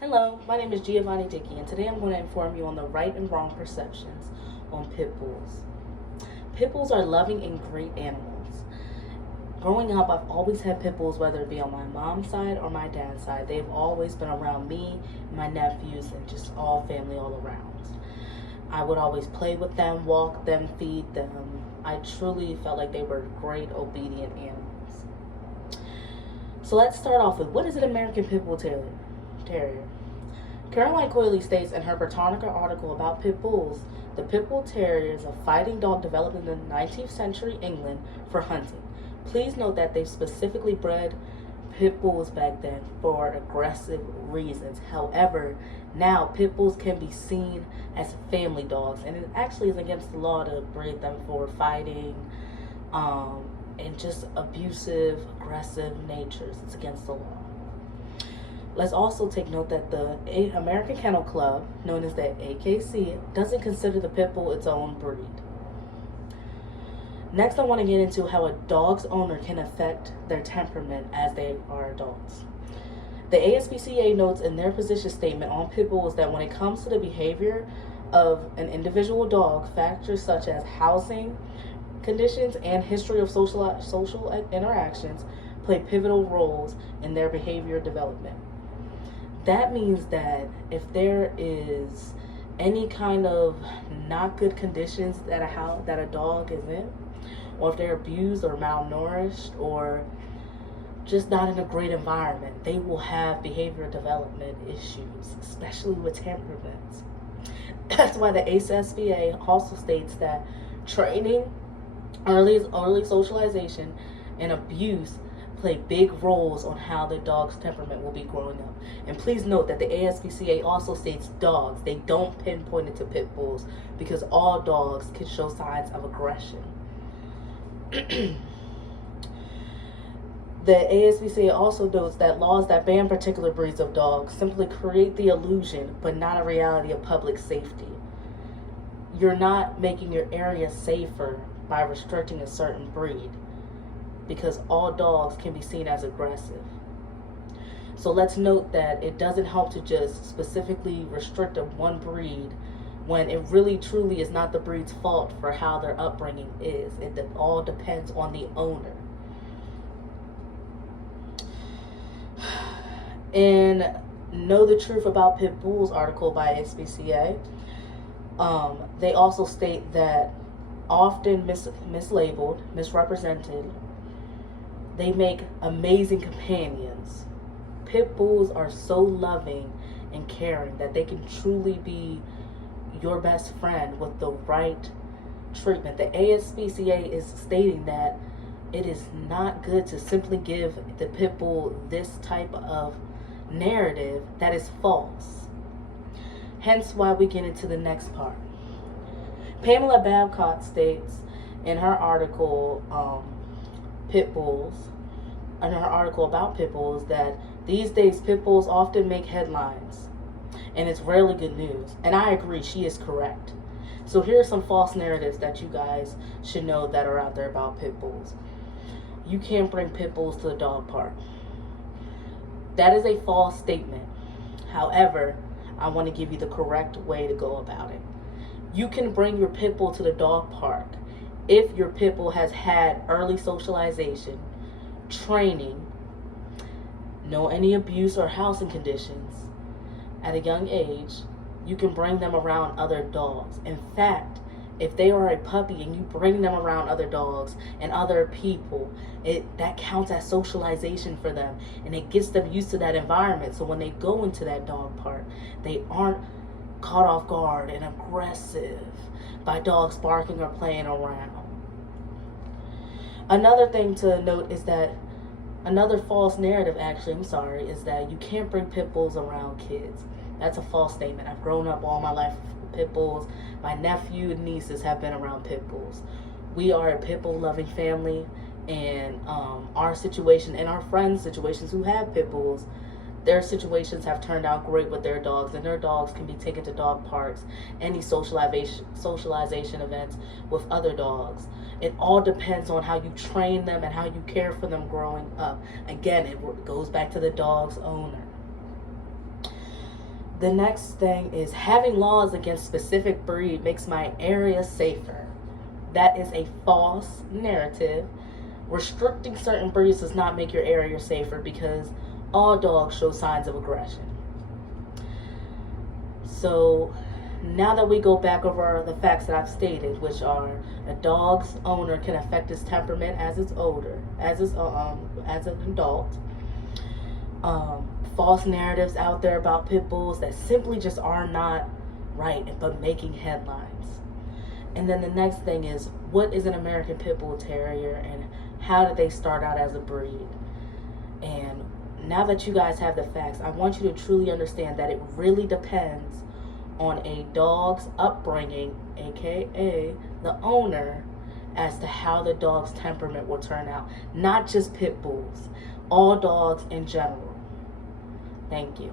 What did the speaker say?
Hello, my name is Giovanni Dickey, and today I'm going to inform you on the right and wrong perceptions on pit bulls. Pit bulls are loving and great animals. Growing up, I've always had pit bulls, whether it be on my mom's side or my dad's side. They've always been around me, my nephews, and just all family all around. I would always play with them, walk them, feed them. I truly felt like they were great, obedient animals. So let's start off with, what is an American Pit Bull Terrier? Caroline Coyley states in her Britannica article about pit bulls, the pit bull terrier is a fighting dog developed in the 19th century England for hunting. Please note that they specifically bred pit bulls back then for aggressive reasons. However, now pit bulls can be seen as family dogs, and it actually is against the law to breed them for fighting and just abusive, aggressive natures. It's against the law. Let's also take note that the American Kennel Club, known as the AKC, doesn't consider the pit bull its own breed. Next, I want to get into how a dog's owner can affect their temperament as they are adults. The ASPCA notes in their position statement on pit bulls that when it comes to the behavior of an individual dog, factors such as housing conditions and history of social interactions play pivotal roles in their behavior development. That means that if there is any kind of not good conditions that a dog is in, or if they're abused or malnourished or just not in a great environment, they will have behavior development issues, especially with temperaments. That's why the ASPCA also states that training, early socialization, and abuse play big roles on how the dog's temperament will be growing up. And please note that the ASPCA also states dogs. They don't pinpoint it to pit bulls because all dogs can show signs of aggression. The ASPCA also notes that laws that ban particular breeds of dogs simply create the illusion but not a reality of public safety. You're not making your area safer by restricting a certain breed, because all dogs can be seen as aggressive. So let's note that it doesn't help to just specifically restrict a one breed when it really truly is not the breed's fault for how their upbringing is. It all depends on the owner. In Know the Truth About Pit Bulls article by SPCA, they also state that often mislabeled, misrepresented, they make amazing companions. Pit bulls are so loving and caring that they can truly be your best friend with the right treatment. The ASPCA is stating that it is not good to simply give the pit bull this type of narrative that is false. Hence why we get into the next part. Pamela Babcock states in her article, Pit Bulls, in her article about pit bulls, that these days pit bulls often make headlines and it's rarely good news. And I agree, she is correct. So here are some false narratives that you guys should know that are out there about pit bulls. You can't bring pit bulls to the dog park. That is a false statement. However, I want to give you the correct way to go about it. You can bring your pit bull to the dog park if your pit bull has had early socialization, training, know any abuse or housing conditions at a young age. You can bring them around other dogs. In fact, if they are a puppy and you bring them around other dogs and other people, that counts as socialization for them, and it gets them used to that environment. So when they go into that dog park, they aren't caught off guard and aggressive by dogs barking or playing around. Another thing to note is that another false narrative, is that you can't bring pit bulls around kids. That's a false statement. I've grown up all my life with pit bulls. My nephew and nieces have been around pit bulls. We are a pit bull loving family, and our situation and our friends' situations who have pit bulls, their situations have turned out great with their dogs, and their dogs can be taken to dog parks, any socialization events with other dogs. It all depends on how you train them and how you care for them growing up. Again, it goes back to the dog's owner. The next thing is having laws against specific breed makes my area safer. That is a false narrative. Restricting certain breeds does not make your area safer because all dogs show signs of aggression. So now that we go back over the facts that I've stated, which are a dog's owner can affect his temperament as it's older, as an adult. False narratives out there about pit bulls that simply just are not right, but making headlines. And then the next thing is, what is an American Pit Bull Terrier and how did they start out as a breed? And now that you guys have the facts, I want you to truly understand that it really depends on a dog's upbringing, aka the owner, as to how the dog's temperament will turn out. Not just pit bulls, all dogs in general. Thank you.